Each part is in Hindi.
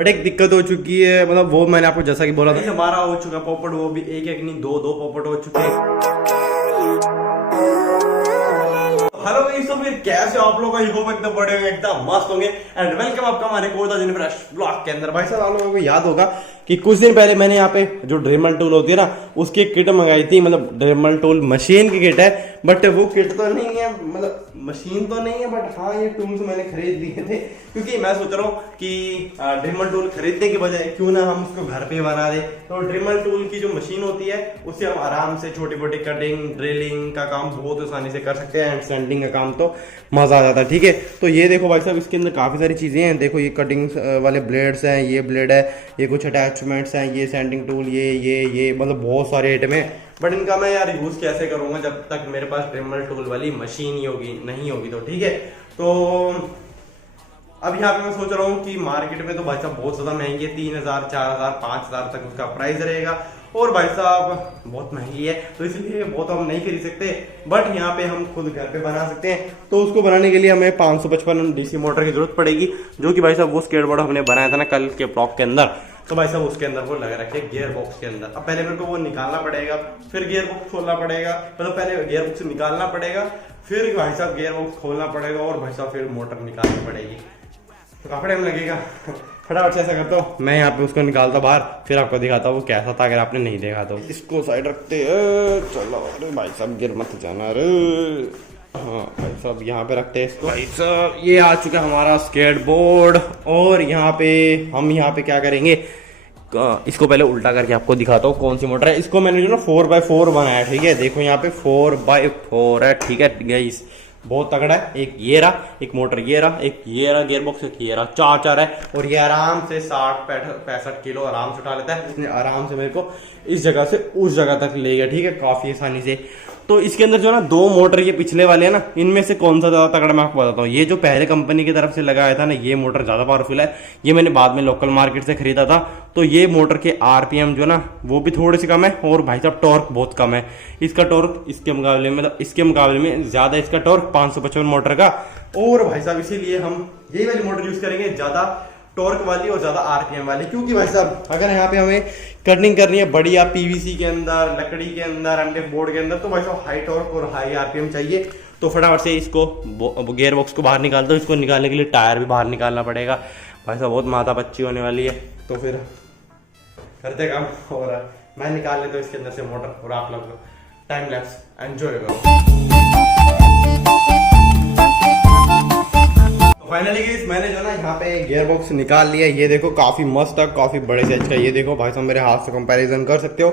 बट एक दिक्कत हो चुकी है, मतलब वो मैंने आपको जैसा कि बोला था हमारा हो चुका पॉपट, वो भी एक एक नहीं दो दो पॉपट हो चुके हैं। हेलो गाइस, तो फिर कैसे हो आप लोग? आई होप एकदम बड़े होंगे, एकदम मस्त होंगे एंड वेलकम आपका हमारे कोदा जिन फ्रेश ब्लॉग के अंदर। भाई साहब आप लोगों को याद होगा कि कुछ दिन पहले मैंने यहाँ पे जो ड्रिमल टूल होती है ना उसकी किट मंगाई थी, मतलब ड्रिमल टूल मशीन की किट है, बट वो किट तो नहीं है, मतलब मशीन तो नहीं है, बट हाँ ये टूल्स मैंने खरीद लिए थे क्योंकि मैं सोच रहा हूँ कि ड्रिमल टूल खरीदने के बजाय क्यों ना हम उसको घर पे बना दे। तो ड्रिमल टूल की जो मशीन होती है उससे हम आराम से छोटी मोटी कटिंग ड्रिलिंग का काम बहुत आसानी से कर सकते हैं एंड सैंडिंग का काम तो मजा आ जाता है। ठीक है, तो ये देखो भाई साहब, इसके अंदर काफी सारी चीजें हैं। देखो ये कटिंग वाले ब्लेड्स हैं, ये ब्लेड है, ये कुछ अटैचमेंट्स हैं, ये सैंडिंग टूल, ये मतलब बहुत सारे आइटम है। बट इनका मैं यार यूज कैसे करूंगा जब तक मेरे पास ड्रिमल टूल वाली मशीन ही होगी नहीं होगी। तो ठीक है, तो अब यहाँ पे मैं सोच रहा हूँ कि मार्केट में तो भाई साहब बहुत ज्यादा महंगी है, 3000 4000 5000 तक उसका प्राइस रहेगा और भाई साहब बहुत महंगी है, तो इसलिए वो तो हम नहीं खरीद सकते। बट यहाँ पे हम खुद घर पे बना सकते हैं। तो उसको बनाने के लिए हमें 555 डीसी मोटर की जरूरत पड़ेगी, जो कि भाई साहब वो स्केटबोर्ड हमने बनाया था ना कल के ब्लॉग के अंदर, तो भाई साहब उसके अंदर वो लगा रखे गियर बॉक्स के अंदर। अब पहले मेरे को वो निकालना पड़ेगा, फिर गियर बॉक्स खोलना पड़ेगा, मतलब पहले गियर बॉक्स निकालना पड़ेगा, फिर भाई साहब गियर बॉक्स खोलना पड़ेगा और भाई साहब फिर मोटर निकालनी पड़ेगी, तो काफी टाइम लगेगा। फटाफट से ऐसा करता हूँ, मैं यहाँ पे उसको निकालता बाहर, फिर आपको दिखाता हूँ वो कैसा था अगर आपने नहीं देखा तो। इसको साइड रखते हैं, चलो। अरे भाई साहब गिर मत जाना रे। हाँ भाई साहब यहाँ पे रखते हैं इसको। भाई साहब ये आ चुका हमारा स्केटबोर्ड और यहाँ पे हम यहाँ पे क्या करेंगे, इसको पहले उल्टा करके आपको दिखाता हूँ कौन सी मोटर है। इसको मैंने जो ना 4x4 बनाया, ठीक है, देखो यहाँ पे 4x4 है, ठीक है गाइस, बहुत तगड़ा है। एक ये रहा, एक मोटर ये रहा, एक ये रहा गियर बॉक्स, एक ये रहा, चार है और ये आराम से 60-65 किलो आराम से उठा लेता है। इसने आराम से मेरे को इस जगह से उस जगह तक ले गया, ठीक है, काफी आसानी से। तो इसके अंदर जो ना दो मोटर ये पिछले वाले हैं ना, इनमें से कौन सा ज्यादा तगड़ा मैं आपको बताता हूँ। ये जो पहले कंपनी की तरफ से लगाया था ना, ये मोटर ज्यादा पावरफुल है, ये मैंने बाद में लोकल मार्केट से खरीदा था। तो ये मोटर के आरपीएम जो ना वो भी थोड़े से कम है और भाई साहब टॉर्क बहुत कम है। इसका टॉर्क इसके मुकाबले में, मतलब इसके मुकाबले में ज्यादा इसका टॉर्क 555 मोटर का, और भाई साहब इसीलिए हम यही वाली मोटर यूज करेंगे, ज्यादा टॉर्क वाली और ज्यादा आरपीएम वाली। क्योंकि भाई साहब अगर यहाँ पे हमें कटिंग करनी है बढ़िया पीवीसी के अंदर, लकड़ी के अंदर, एमडीएफ बोर्ड के अंदर, तो भाई साहब हाई टॉर्क और हाई आरपीएम चाहिए। तो फटाफट से इसको गियर बॉक्स को बाहर निकाल दो। इसको निकालने के लिए टायर भी बाहर निकालना पड़ेगा, भाई साहब बहुत माथा पच्ची होने वाली है। तो फिर करते काम, और मैं निकाल लेता हूँ इसके अंदर से मोटर और आप लोग टाइम लैप्स एंजॉय करो। फाइनली गाइस मैंने जो ना यहाँ पे गियर बॉक्स निकाल लिया, ये देखो काफी मस्त है, काफी बड़े साइज का। ये देखो भाई साहब मेरे हाथ से कंपैरिजन कर सकते हो,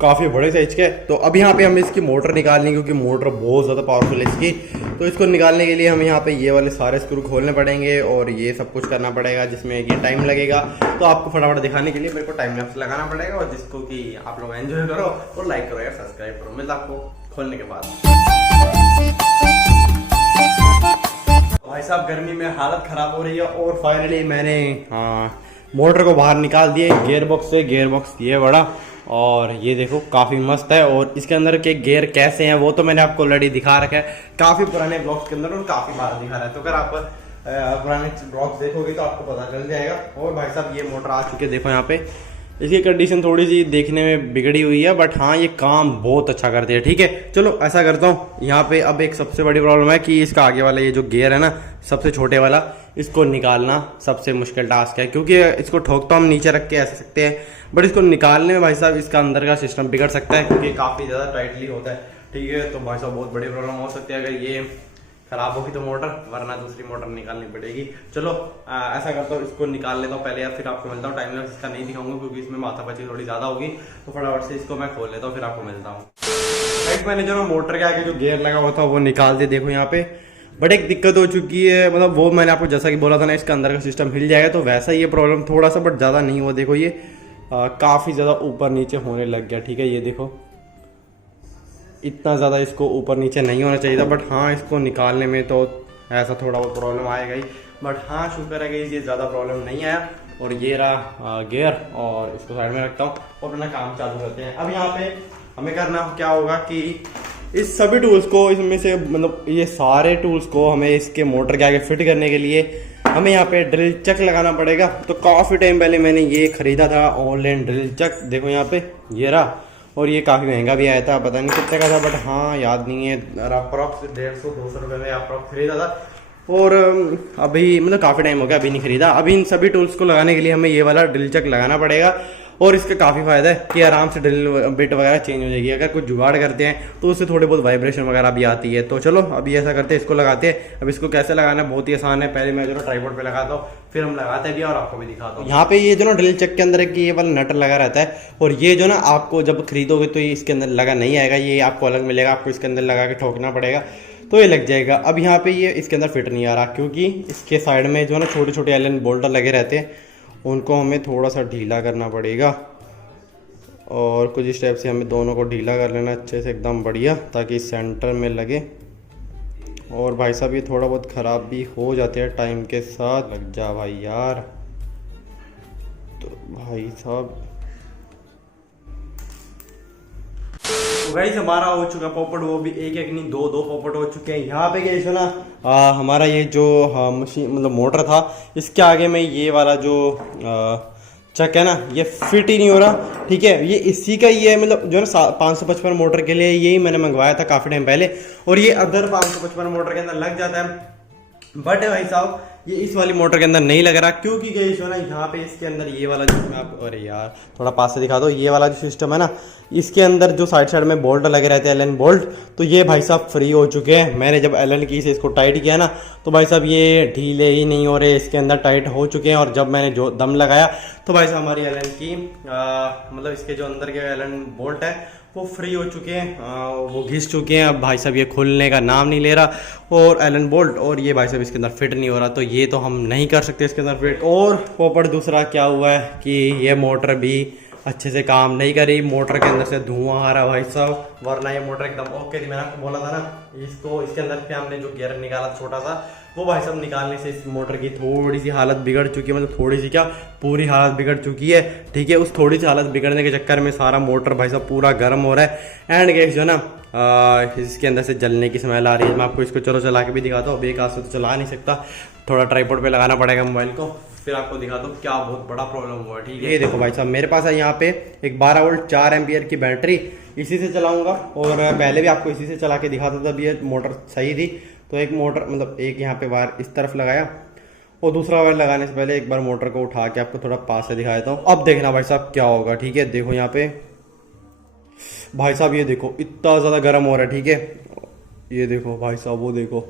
काफी बड़े साइज के। तो अब यहाँ पे हमें इसकी मोटर निकालनी है क्योंकि मोटर बहुत ज्यादा पावरफुल है इसकी। तो इसको निकालने के लिए हम यहाँ पे ये वाले सारे स्क्रू खोलने पड़ेंगे और ये सब कुछ करना पड़ेगा, जिसमें ये टाइम लगेगा। तो आपको फटाफट दिखाने के लिए मेरे को टाइम लैप्स लगाना पड़ेगा, और जिसको कि आप लोग एंजॉय करो और लाइक करो या सब्सक्राइब करो। मिलता आपको खोलने के बाद। भाई साहब गर्मी में हालत खराब हो रही है और फाइनली मैंने मोटर को बाहर निकाल दिए गियर बॉक्स से। गियर बॉक्स ये बड़ा और ये देखो काफी मस्त है, और इसके अंदर के गियर कैसे हैं वो तो मैंने आपको ऑलरेडी दिखा रखा है काफी पुराने ब्लॉग्स के अंदर और काफी बार दिखा रहा है। तो अगर आप पुराने ब्लॉग्स देखोगे तो आपको पता चल जाएगा। और भाई साहब ये मोटर आ चुकी है, देखो यहाँ पे इसकी कंडीशन थोड़ी सी देखने में बिगड़ी हुई है, बट हाँ ये काम बहुत अच्छा करती है। ठीक है, चलो ऐसा करता हूँ। यहाँ पे अब एक सबसे बड़ी प्रॉब्लम है कि इसका आगे वाला ये जो गियर है ना, सबसे छोटे वाला, इसको निकालना सबसे मुश्किल टास्क है। क्योंकि इसको ठोक तो हम नीचे रख के ऐसे सकते हैं, बट इसको निकालने में भाई साहब इसका अंदर का सिस्टम बिगड़ सकता है क्योंकि काफ़ी ज़्यादा टाइटली होता है। ठीक है, तो भाई साहब बहुत बड़ी प्रॉब्लम हो सकती है अगर ये खराब होगी तो मोटर, वरना दूसरी मोटर निकालनी पड़ेगी। चलो ऐसा करता हूँ, इसको निकाल लेता हूँ पहले, या फिर आपको मिलता हूँ। टाइम लैप्स इसका नहीं दिखाऊंगा क्योंकि इसमें माथापच्ची थोड़ी ज्यादा होगी। तो फटाफट से इसको मैं खोल लेता हूँ, फिर आपको मिलता हूँ। मैंने जो मोटर के आगे जो गियर लगा हुआ था वो निकाल दिया, देखो यहाँ पे। बट एक दिक्कत हो चुकी है, मतलब वो मैंने आपको जैसा कि बोला था ना, इसका अंदर का सिस्टम हिल जाएगा, तो वैसा ये प्रॉब्लम थोड़ा सा, बट ज्यादा नहीं हुआ। देखो ये काफी ज्यादा ऊपर नीचे होने लग गया। ठीक है, ये देखो इतना ज़्यादा इसको ऊपर नीचे नहीं होना चाहिए था, बट हाँ इसको निकालने में तो ऐसा थोड़ा बहुत प्रॉब्लम आएगा ही। बट हाँ शुक्र है कि ये ज़्यादा प्रॉब्लम नहीं आया। और ये रहा गियर, और इसको साइड में रखता हूँ और अपना काम चालू करते हैं। अब यहाँ पे हमें करना क्या होगा कि इस सभी टूल्स को, इसमें से मतलब ये सारे टूल्स को हमें इसके मोटर के आगे फिट करने के लिए हमें यहाँ पे ड्रिल चक लगाना पड़ेगा। तो काफ़ी टाइम पहले मैंने ये खरीदा था ऑनलाइन ड्रिल चक, देखो यहाँ पे ये रहा। और ये काफ़ी महंगा भी आया था, पता नहीं कितने का था, बट हाँ याद नहीं है, अप्रॉक्स 150-200 रुपये में अप्रॉक्स खरीदा था। और अभी मतलब काफ़ी टाइम हो गया, अभी नहीं खरीदा। अभी इन सभी टूल्स को लगाने के लिए हमें ये वाला ड्रिल चक लगाना पड़ेगा। और इसका काफ़ी फ़ायदा है कि आराम से ड्रिल बिट वगैरह चेंज हो जाएगी। अगर कुछ जुगाड़ करते हैं तो उससे थोड़ी बहुत वाइब्रेशन वगैरह भी आती है। तो चलो अभी ऐसा करते हैं, इसको लगाते हैं। अब इसको कैसे लगाना है बहुत ही आसान है। पहले मैं जो ना ट्राइपॉड पे लगाता हूँ, फिर हम लगाते भी और आपको भी दिखाता हूँ। यहाँ पे ये जो ना ड्रिल चक के अंदर एक ये वाला नट लगा रहता है, और ये जो ना आपको जब खरीदोगे तो ये इसके अंदर लगा नहीं आएगा, ये आपको अलग मिलेगा। आपको इसके अंदर लगा के ठोकना पड़ेगा तो ये लग जाएगा। अब यहाँ पे ये इसके अंदर फिट नहीं आ रहा, क्योंकि इसके साइड में जो है ना छोटे छोटे एलन बोल्ट लगे रहते हैं, उनको हमें थोड़ा सा ढीला करना पड़ेगा। और कुछ स्टेप से हमें दोनों को ढीला कर लेना अच्छे से एकदम बढ़िया, ताकि सेंटर में लगे। और भाई साहब ये थोड़ा बहुत ख़राब भी हो जाते हैं टाइम के साथ। लग जा भाई यार। तो भाई साहब तो गाइस हमारा हो चुका पॉपट, वो भी एक एक नहीं दो पॉपट हो चुके हैं। यहाँ पे क्या ना हमारा ये जो मशीन मतलब मोटर था, इसके आगे में ये वाला जो चक है ना, ये फिट ही नहीं हो रहा। ठीक है, ये इसी का ही है, मतलब जो है ना 555 मोटर के लिए यही मैंने मंगवाया था काफ़ी टाइम पहले, और ये अदर 555 मोटर के अंदर लग जाता है। बट भाई साहब ये इस वाली मोटर के अंदर नहीं लग रहा, क्योंकि क्या इशू है ना, यहाँ पे इसके अंदर ये वाला जो मैं आप, अरे यार थोड़ा पास से दिखा दो, ये वाला जो सिस्टम है ना, इसके अंदर जो साइड साइड में बोल्ट लगे रहते हैं एलन बोल्ट, तो ये भाई साहब फ्री हो चुके हैं। मैंने जब एलन की से इसको टाइट किया ना, तो भाई साहब ये ढीले ही नहीं हो रहे, इसके अंदर टाइट हो चुके हैं। और जब मैंने जो दम लगाया तो भाई साहब हमारी एलन की मतलब इसके जो अंदर के एलन बोल्ट है वो फ्री हो चुके हैं, वो घिस चुके हैं। अब भाई साहब ये खुलने का नाम नहीं ले रहा, और एलन बोल्ट, और ये भाई साहब इसके अंदर फिट नहीं हो रहा। तो ये तो हम नहीं कर सकते इसके अंदर फिट। और पोपट दूसरा क्या हुआ है कि ये मोटर भी अच्छे से काम नहीं करी, मोटर के अंदर से धुआं आ रहा भाई साहब, वरना ये मोटर एकदम ओके थी। मैंने आपको बोला था ना, इसको इसके अंदर से हमने जो गियर निकाला छोटा सा, वो भाई साहब निकालने से इस मोटर की थोड़ी सी हालत बिगड़ चुकी है, मतलब थोड़ी सी क्या पूरी हालत बिगड़ चुकी है। ठीक है, उस थोड़ी सी हालत बिगड़ने के चक्कर में सारा मोटर भाई साहब पूरा गर्म हो रहा है। एंड गैस जो है ना इसके अंदर से जलने की स्मेल आ रही है। मैं आपको इसको चलो चला के भी दिखाता हूँ, अब एक हाथ से तो चला नहीं सकता, थोड़ा ट्राइपॉड पे लगाना पड़ेगा मोबाइल को, फिर आपको दिखाता हूँ क्या बहुत बड़ा प्रॉब्लम हुआ। ठीक है, ये देखो भाई साहब मेरे पास है यहाँ पे एक 12 वोल्ट 4 एम्पियर की बैटरी, इसी से चलाऊंगा। और पहले भी आपको इसी से चला के दिखाता था, ये मोटर सही थी। तो एक मोटर मतलब एक यहाँ पे वायर इस तरफ लगाया, और दूसरा वायर लगाने से पहले एक बार मोटर को उठा के आपको थोड़ा पास से दिखा देता हूँ। अब देखना भाई साहब क्या होगा। ठीक है, देखो यहाँ पे भाई साहब ये देखो इतना ज़्यादा गर्म हो रहा है। ठीक है, ये देखो भाई साहब वो देखो,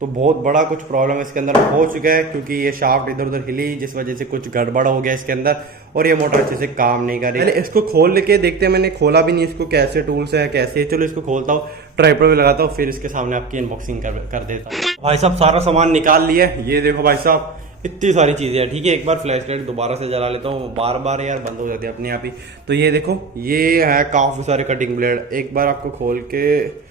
तो बहुत बड़ा कुछ प्रॉब्लम इसके अंदर हो चुका है, क्योंकि ये शाफ्ट इधर उधर हिली, जिस वजह से कुछ गड़बड़ हो गया इसके अंदर, और ये मोटर अच्छे से काम नहीं कर रही। पहले इसको खोल के देखते हैं, मैंने खोला भी नहीं इसको, कैसे टूल्स है कैसे। चलो इसको खोलता हूँ, ट्राइपॉड में लगाता हूँ, फिर इसके सामने आपकी अनबॉक्सिंग कर देता हूँ। भाई साहब सारा सामान निकाल लिया है, ये देखो भाई साहब इतनी सारी चीज़ें हैं। ठीक है, एक बार फ्लैश लाइट दोबारा से जला लेता हूँ, बार बार यार बंद हो जाती है अपने आप ही। तो ये देखो ये है काफ़ी सारे कटिंग ब्लेड, एक बार आपको खोल के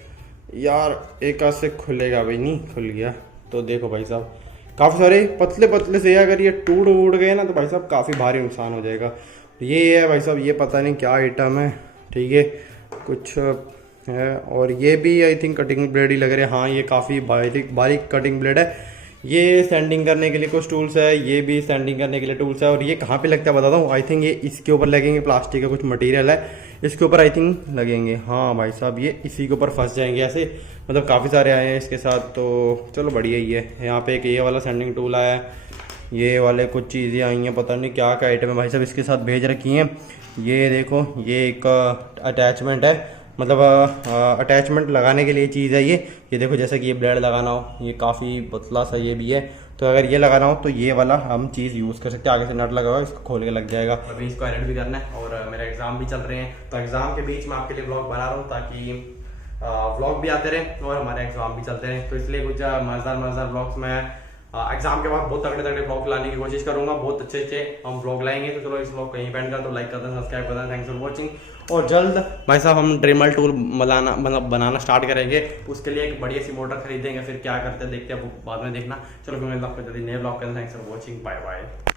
यार एक हाथ से खुलेगा भाई, नहीं खुल गया। तो देखो भाई साहब काफ़ी सारे पतले पतले से, अगर ये टूट वूट गए ना तो भाई साहब काफ़ी भारी नुकसान हो जाएगा। ये है भाई साहब, ये पता नहीं क्या आइटम है। ठीक है, कुछ है, और ये भी आई थिंक कटिंग ब्लेड ही लग रहे हैं। हाँ ये काफ़ी बारीक बारीक कटिंग ब्लेड है। ये सैंडिंग करने के लिए कुछ टूल्स है, ये भी सैंडिंग करने के लिए टूल्स है। और ये कहाँ पे लगता है बताता हूँ, आई थिंक ये इसके ऊपर लगेंगे, प्लास्टिक का कुछ मटेरियल है इसके ऊपर आई थिंक लगेंगे। हाँ भाई साहब ये इसी के ऊपर फंस जाएंगे ऐसे, मतलब काफ़ी सारे आए हैं इसके साथ। तो चलो बढ़िया ही है। यहाँ पे एक ये वाला सैंडिंग टूल आया है, ये वाले कुछ चीज़ें आई हैं, पता नहीं क्या क्या आइटम है भाई साहब इसके साथ भेज रखी हैं। ये देखो ये एक अटैचमेंट है, मतलब अटैचमेंट लगाने के लिए चीज़ है ये देखो, जैसे कि ये ब्लेड लगाना हो, ये काफ़ी पतला सा ये भी है। तो अगर ये लगाना हो तो ये वाला हम चीज़ यूज़ कर सकते हैं। आगे से नट लगा हुआ है, इसको खोल के लग जाएगा। अभी इसको एडिट भी करना है, और मेरे एग्ज़ाम भी चल रहे हैं, तो एग्ज़ाम के बीच में आपके लिए ब्लॉग बना रहा हूँ, ताकि व्लॉग भी आते रहे और हमारे एग्ज़ाम भी चलते रहे। तो इसलिए कुछ मज़ेदार व्लॉग्स में एग्जाम के बाद बहुत तगड़े तगड़े ब्लॉग लाने की कोशिश करूंगा, बहुत अच्छे अच्छे हम ब्लॉग लाएंगे। तो चलो इस ब्लॉग को यहीं पेंड कर दो, लाइक कर दो, सब्सक्राइब कर दो। Thanks for watching. और जल्द भाई साहब हम ड्रिमल टूल बनाना स्टार्ट करेंगे, उसके लिए एक बढ़िया सी मोटर खरीदेंगे, फिर क्या करते हैं देखते हैं, बाद में देखना। चलो फिर मैं आपको जल्दी नए ब्लॉग करते हैं। Thanks for watching, bye bye.